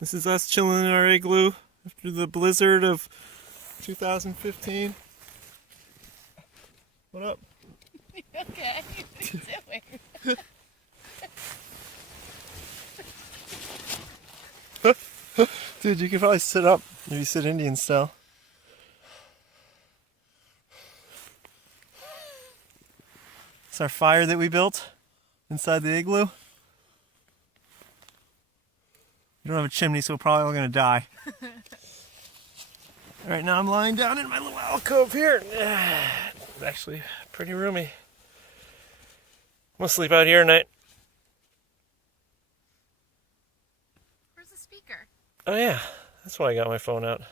This is us chilling in our igloo after the blizzard of 2015. What up? Okay, what are you doing? Dude, you could probably sit up if you sit Indian style. It's our fire that we built inside the igloo. We don't have a chimney, so we're probably all gonna die. Right now I'm lying down in my little alcove here. It's actually pretty roomy. I'm gonna sleep out here tonight. Where's the speaker? Oh yeah, that's why I got my phone out.